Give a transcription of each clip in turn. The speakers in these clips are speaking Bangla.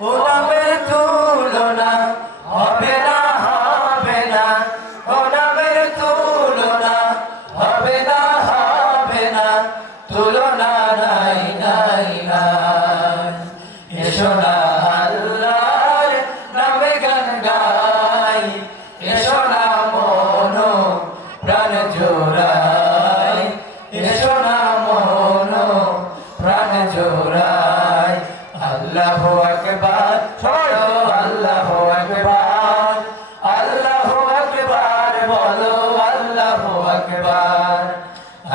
নামের তুলনা, হবে না হবে না। ও তুলনা, হবে না হবে না। তুলনা নাই নাই নাই। এসো না আল্লাহর নামে গান গাই। এসো না মন, প্রাণ জোড়াই। এসো না মন, প্রাণ জোড়াই। আল্লাহ আল্লাহ আকবার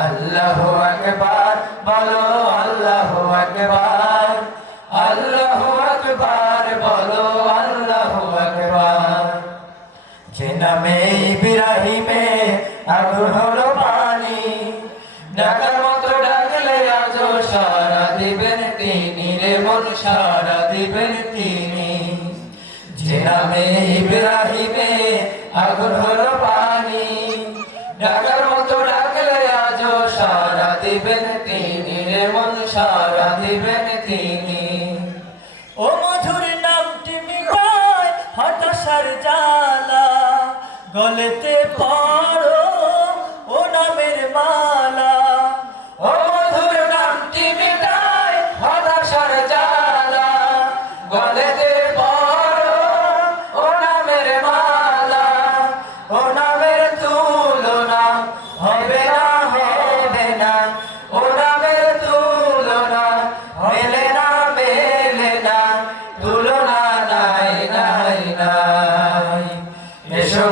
আল্লাহ আকবার, বলো আল্লাহ আকবার আল্লাহ আকবার, বলো আল্লাহ আকবার। যে নামে ইব্রাহিমে আগুন পানি, ডাকার মতো ডাকলে আজ সারা দিবেন তিনি রে মন, সারা দিবেন তিনি। যে নামে ইব্রাহিমে আগুন হলো পানি গলেতে পারো ও নামের মালা।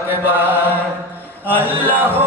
আকবার। আল্লাহু